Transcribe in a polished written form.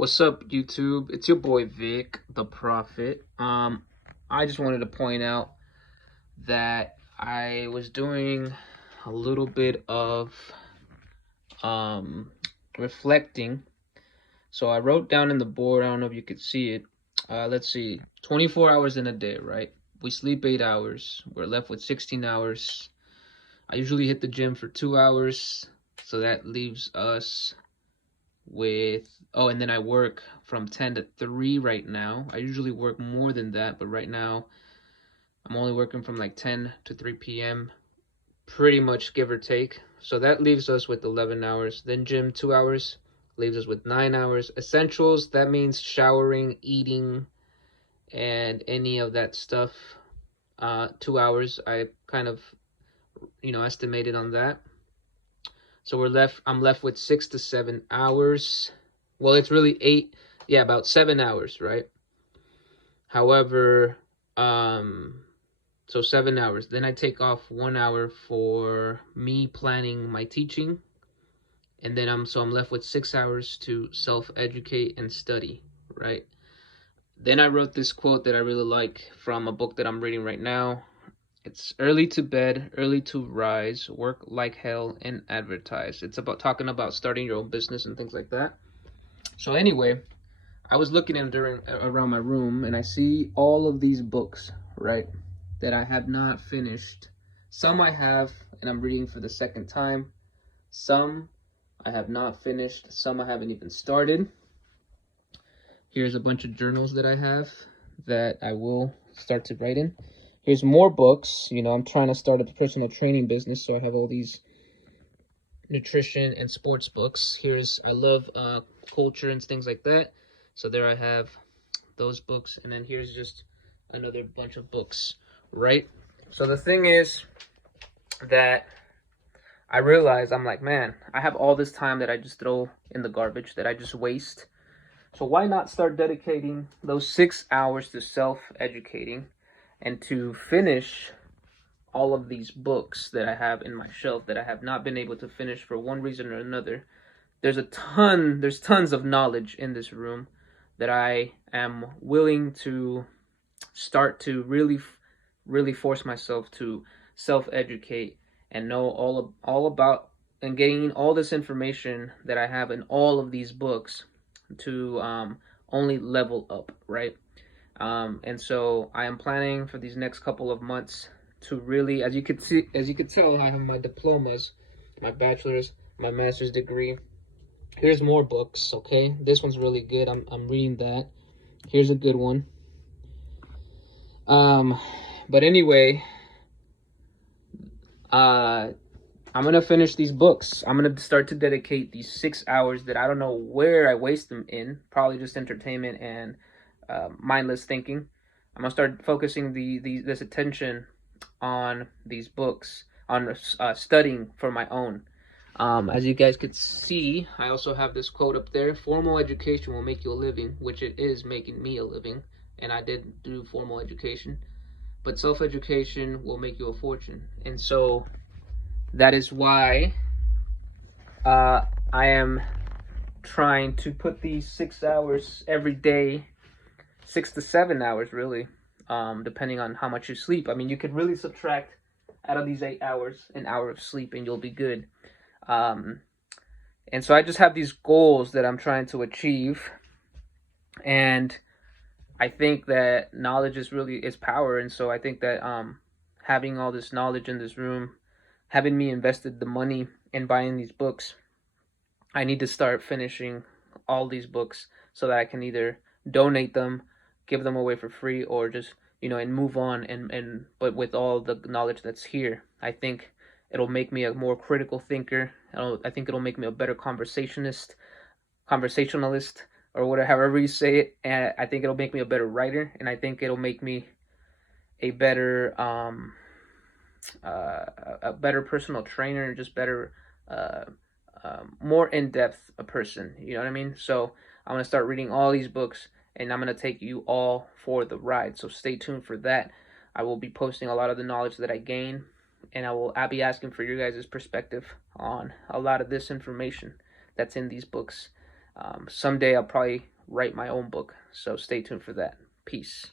What's up, YouTube? It's your boy Vic, the Prophet. I just wanted to point out that I was doing a little bit of reflecting. So I wrote down in the board. I don't know if you could see it. Let's see, 24 hours in a day, right? We sleep 8 hours. We're left with 16 hours. I usually hit the gym for 2 hours, so that leaves us with and then I work from 10 to 3 right now. I usually work more than that, but right now I'm only working from like 10 to 3 p.m. pretty much, give or take. So that leaves us with 11 hours. Then gym 2 hours leaves us with 9 hours. Essentials, that means showering, eating, and any of that stuff. 2 hours. I kind of estimated on that. So I'm left with 6 to 7 hours. Well, it's really 8, yeah, about 7 hours, right? However, so 7 hours. Then I take off 1 hour for me planning my teaching. And then I'm left with 6 hours to self-educate and study, right? Then I wrote this quote that I really like from a book that I'm reading right now. It's early to bed, early to rise, work like hell, and advertise. It's about talking about starting your own business and things like that. So anyway, I was looking at around my room, and I see all of these books, right, that I have not finished. Some I have, and I'm reading for the second time. Some I have not finished. Some I haven't even started. Here's a bunch of journals that I have that I will start to write in. Here's more books. I'm trying to start a personal training business, so I have all these nutrition and sports books. I love culture and things like that. So there I have those books, and then here's just another bunch of books, right? So the thing is that I realize, I'm like, man, I have all this time that I just throw in the garbage, that I just waste. So why not start dedicating those 6 hours to self-educating and to finish all of these books that I have in my shelf that I have not been able to finish for one reason or another. There's tons of knowledge in this room that I am willing to start to really force myself to self-educate and know all about, and getting all this information that I have in all of these books to only level up, right? And so I am planning for these next couple of months to really, as you could tell, I have my diplomas, my bachelor's, my master's degree. Here's more books, okay? This one's really good. I'm reading that. Here's a good one. But anyway, I'm gonna finish these books. I'm gonna start to dedicate these 6 hours that I don't know where I waste them in. Probably just entertainment and mindless thinking. I'm gonna start focusing this attention on these books, on studying for my own. As you guys could see, I also have this quote up there: formal education will make you a living, which it is making me a living, and I did do formal education, but self-education will make you a fortune. And so that is why I am trying to put these 6 hours every day, 6 to 7 hours really, depending on how much you sleep. I mean, you could really subtract out of these 8 hours an hour of sleep and you'll be good. And so I just have these goals that I'm trying to achieve, and I think that knowledge is power. And so I think that having all this knowledge in this room, having me invested the money in buying these books, I need to start finishing all these books so that I can either donate them, give them away for free, or just and move on. But with all the knowledge that's here, I think it'll make me a more critical thinker. I think it'll make me a better conversationalist, or whatever, however you say it. And I think it'll make me a better writer, and I think it'll make me a better personal trainer, and just better, more in-depth a person. You know what I mean? So I'm gonna start reading all these books, and I'm gonna take you all for the ride. So stay tuned for that. I will be posting a lot of the knowledge that I gain, and I'll be asking for your guys' perspective on a lot of this information that's in these books. Someday I'll probably write my own book. So stay tuned for that. Peace.